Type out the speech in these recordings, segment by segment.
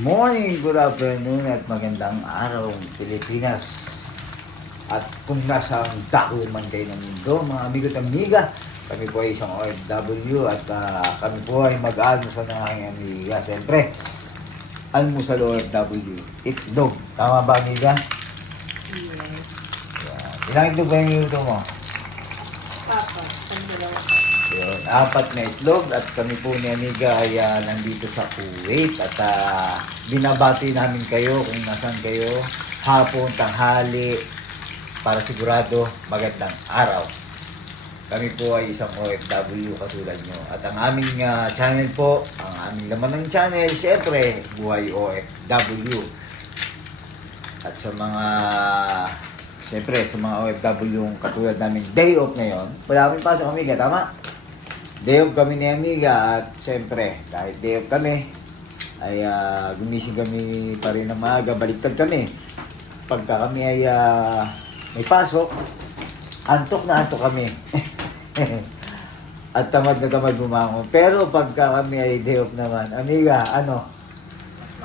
morning, good afternoon at magandang araw Pilipinas. At kung nasa dako man kayo ng mundo, mga amigo at amiga, kami po ay isang OFW at kami po ay mag-almusal ng aking amiga. Siyempre, almusal OFW, itlog. Tama ba, amiga? Yes. Yan. Ilang itlog ba yung minuto mo? Papa, ang dalawa. Yun, 4 na itlog at kami po ni amiga ay nandito sa Kuwait at binabati namin kayo kung nasan kayo, hapon, tanghali, para sigurado magandang araw. Kami po ay isang OFW katulad nyo. At ang aming channel po, ang aming laman ng channel, syempre, Buhay OFW. At sa mga, syempre, sa mga OFW yung katulad namin, day off ngayon, wala kami pasok, amiga, tama? Day off kami ni amiga at syempre, kahit day off kami, ay gumising kami pa rin ng maaga, baliktad kami. Pagka kami ay may pasok, antok na antok kami. At tamad na tamad bumangon. Pero pagka kami ay day off naman, amiga, ano?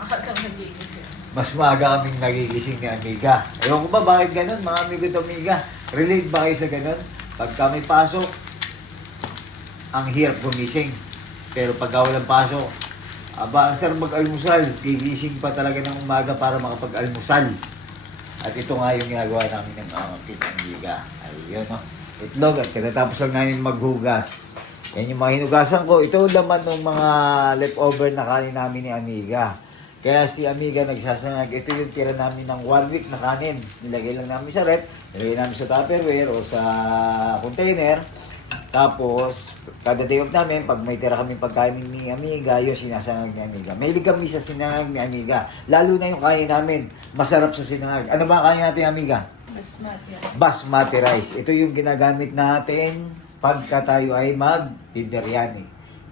Maagang nagigising. Mas maaga kaming nagigising ni amiga. Ewan ko ba bakit ganun, mga amigo at amiga? Relate ba kayo sa ganun? Pagka may pasok, ang hirap gumising. Pero pagka walang pasok, ang sarap mag-almusal. Gigising pa talaga ng umaga para makapag-almusal. At ito nga yung ginagawa namin ng aking amiga. Ayun, no? Itlog at katatapos lang namin maghugas. Yan yung mga hinugasan ko. Ito laman ng mga leftover na kanin namin ni amiga. Kaya si amiga nagsasangag. Ito yung tira namin ng 1 week na kanin. Nilagay lang namin sa rep, nilagay namin sa Tupperware o sa container. Tapos, kada day off namin, pag may tira kami pagkain ni amiga, yun sinasangag ni amiga. Mahilig kami sa sinangag ni amiga. Lalo na yung kain namin, masarap sa sinangag. Ano ba ang kain natin, amiga? Basmati. Basmati rice. Ito yung ginagamit natin pagka tayo ay mag-biryani.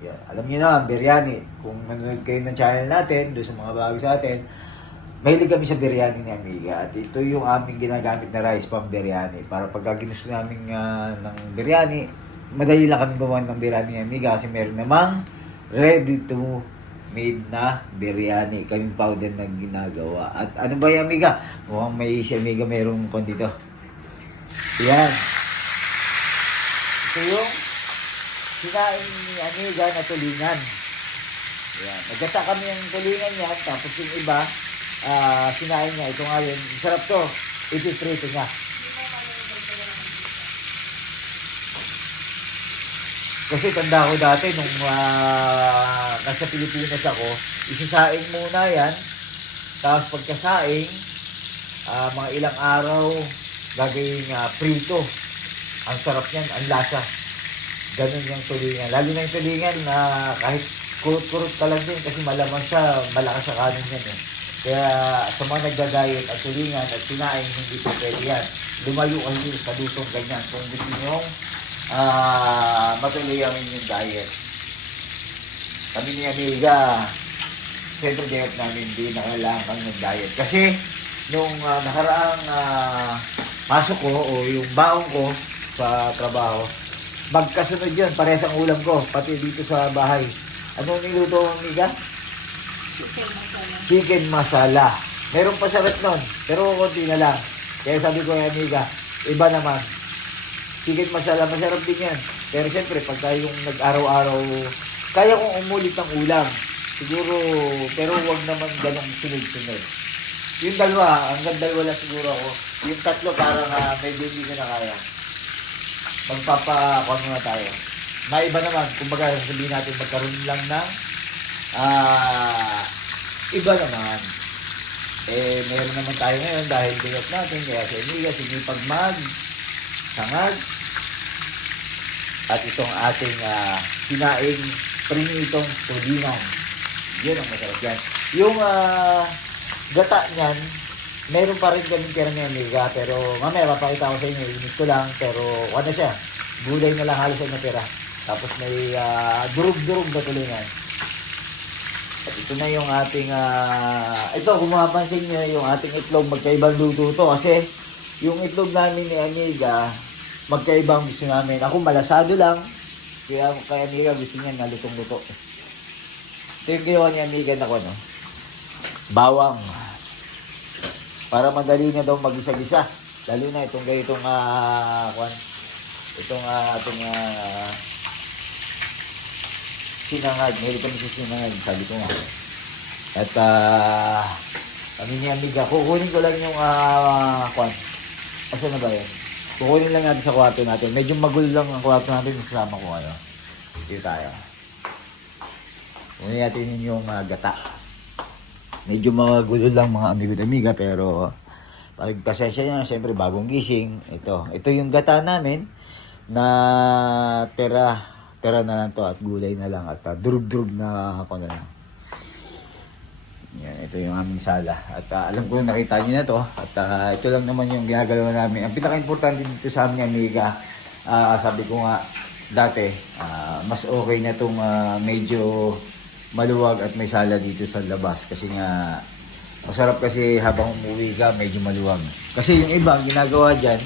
Yeah. Alam niyo na, biryani. Kung manonood kayo ng channel natin, doon sa mga bago sa atin, mahilig kami sa biryani ni amiga. At ito yung aming ginagamit na rice pang biryani. Para pagka ginusto namin ng biryani, madali lang kami gumawa ng biryani ni amiga kasi meron namang ready to made na biryani. Kaming powder na ginagawa. At ano ba yung amiga? Mukhang may si amiga mayroong kon dito. Yan. Ito yung sinain ni amiga na tulingan. Yan. Nagkata kami yung tulingan niya. Tapos yung iba, sinain niya. Ito nga yun. Sarap to. Ipiprito niya. Kasi tanda ko dati nung nasa Pilipinas ako, isasaing muna yan. Tapos pagkasaing, mga ilang araw, gagawin prito. Ang sarap niyan, ang lasa. Ganun yung tulingan. Lalo na yung tulingan na kahit kurut-kurut ka lang din kasi malaman siya, malakas sa kanin yan eh. Kaya sa mga nagda-diet at tulingan at sinaing, hindi po pwede yan. Lumayo kayo sa lutong ganyan. Kung gusto nyo, matuloy ang inyong diet. Kami ni amiga, siyempre diet namin, hindi na kailangan kami mag-diet. Kasi, nung nakaraang pasok ko o yung baong ko sa trabaho, magkasunod yun, parehas ang ulam ko, pati dito sa bahay. Ano niluto mo, amiga? Chicken masala. Chicken masala. Meron pa sa rep nun, pero konti na lang. Kaya sabi ko kay amiga, iba naman. Chicken masala, masarap din yan. Pero siyempre, pag tayong nag-araw-araw, kaya kong umulit ng ulam. Siguro, pero huwag naman ganong sunod-sunod. Yung dalawa, hanggang dalawa lang siguro ako. Yung tatlo, parang medyo hindi ko na kaya. Magpapa-kuha muna tayo. Maiba naman, kumbaga sabihin natin, magkaroon lang ng iba naman. Meron naman tayo ngayon dahil bigat natin, kaya sa amiga, sige pag sangag. At itong ating sinaing prinitong tulingan. Yun ang masarap yan. Yung gata niyan, meron pa rin kaming tira ni amiga, pero mamaya papakita ko sa inyo, init ko lang, pero ano siya, gulay na lang halos ang natira. Tapos may durug-durug na tulingan. At ito na yung ating, ito kung mapapansin nyo, yung ating itlog, magkaibang luto to kasi yung itlog namin ni amiga, magkaibang gusto namin. Ako malasado lang. Kaya amiga gusto niya na lutong-luto. Ito yung ginawa ni amiga na ko, no? bawang. Para madali na daw mag-isa-gisa. Lalo na itong ganitong ating sinangag. Meron kami sa sinangag, sabi ko nga. At kami ni Amiga, kukunin ko lang yung asan na ba yan? Kukunin lang natin sa kwarto natin. Medyo magulo lang ang kwarto natin, sasama ko kayo. Dito tayo. Kunin natin yung gata. Medyo magulo lang mga amigo at amiga, pero pagpasensya nyo, siyempre bagong gising. Ito yung gata namin na tera na lang to at gulay na lang at durug-durug na ako na lang. Yan, ito yung aming sala. At alam ko nakita nyo na to. At ito lang naman yung ginagawa namin. Ang pinaka-importante dito sa aming amiga, sabi ko nga dati, mas okay na itong medyo maluwag at may sala dito sa labas. Kasi nga, masarap kasi habang umuwi ka, medyo maluwag. Kasi yung iba, ginagawa dyan,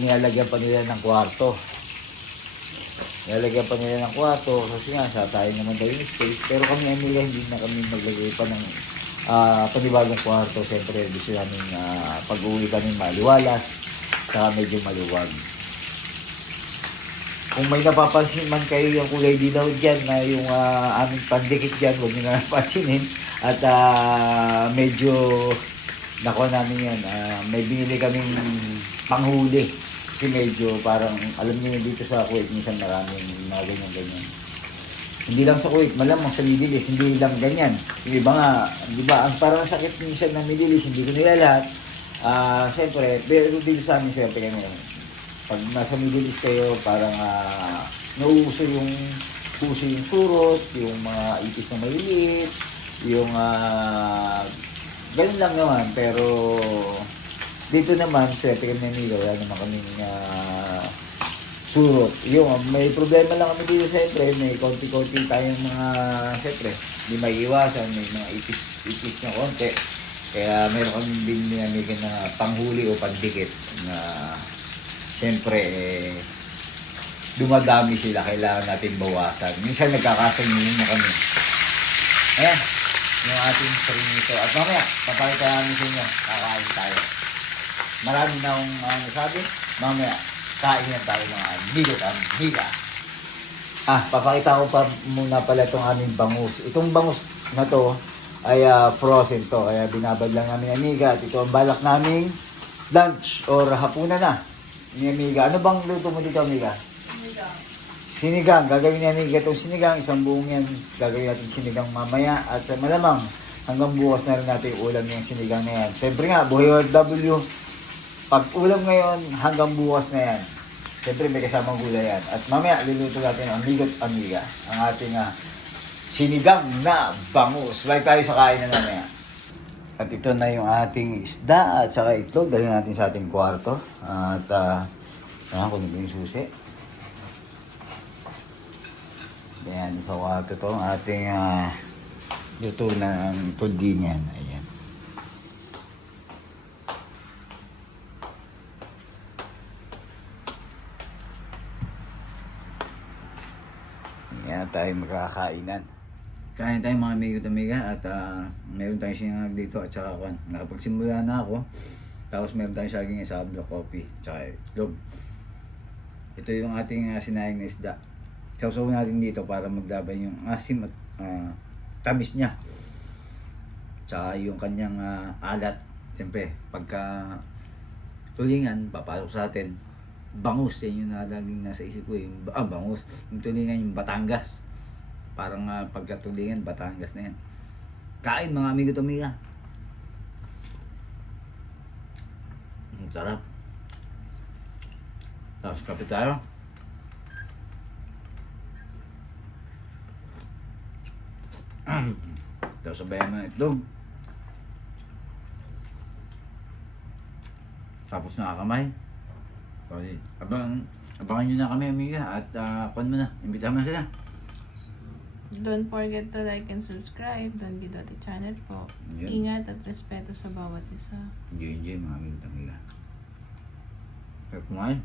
nilalagyan pa nila ng kwarto. Nilalagyan pa nila ng kwarto kasi nga sasayang naman daw yung space. Pero kami amiga, hindi na kami maglagay pa ng panibagong kwarto. Siyempre gusto namin pag-uwi kami maliwalas saka medyo maluwag. Kung may napapansin man kayo yung kulay dilaw dyan na yung aming pandikit dyan, huwag nyo na napansinin. At medyo nakuha namin yan. May binili kaming panghuli. Kasi medyo parang, alam niyo dito sa Kuwait, minsan maraming mga ganyan-ganyan. Hindi lang sa Kuwait, malamang sa Middle East, hindi lang ganyan. Yung iba nga, di ba, ang parang sakit minsan ng Middle East, hindi ko nila lahat. Siyempre, pero dito sa amin, siyempre, pag nasa Middle East kayo, parang nauuso yung surot, yung mga itis na maliliit, yung ganun lang naman, pero dito naman, siyempre kami nila, wala naman kaming surot. Yung may problema lang kami dito, siyempre, may konti-konti tayong mga, siyempre, hindi may iwasan, may mga itis na konti. Kaya meron kami din nilamigan na panghuli o pandikit na siyempre, dumadami sila, kailangan natin bawasan. Minsan nagkakasanyin na kami. Ayan, yung ating prinito. At mamaya, papakita namin sa inyo, kakain tayo. Marami na akong nasabi. Mamaya, kain na tayo mga amigo at amiga. Papakita ko pa muna pala itong aming bangus. Itong bangus na to ay frozen to. Kaya binabad lang namin amiga. At ito ang balak naming lunch or hapunan na. Ni amiga. Ano bang luto mo dito amiga? Sinigang. Gagawin ni amiga itong sinigang. Isang buong yan. Gagawin natin sinigang mamaya. At malamang hanggang bukas na rin natin ulam yung sinigang na yan. Siyempre nga, buhay OFW. Pag ulam ngayon, hanggang bukas na yan. Siyempre may kasamang gulay yan. At mamaya, luluto natin ang amigo't amiga. Ang ating sinigang na bangus. Balik tayo sa kain na mamaya. At ito na yung ating isda at saka itlog. Dali natin sa ating kwarto. At kunin ko yung susi. Ayan, sa kwarto to. Ang ating luto ng tuldi niyan. Ayan. Yan tayo magkakainan. Kain tayo mga amigo at amiga at meron tayong sinangag dito at saka nakapagsimula na ako. Tapos meron tayong saging sa black coffee at saka itlog. Ito yung ating sinayang na isda. Sausaw natin dito para maglaban yung asim at tamis niya. Tsaka yung kanyang alat. Siyempre, pagka tulingan, papasok sa atin. Bangus, yan yung laging nasa isip ko. Bangus. Yung tulingan, yung Batangas. Parang pagkatulingan, Batangas na yan. Kain mga amigo at amiga. Sarap. Tapos kape tayo. Tapos sabayan ng itlog. Tapos nakakamay. Okay. Abangan nyo na kami amiga at kuhan mo na. Imbitahan mo na sila. Don't forget to like and subscribe. Don Guidotti channel po. Yun. Ingat at respeto sa bawat isa. Enjoy mga amigo at amiga. Kaya kumain.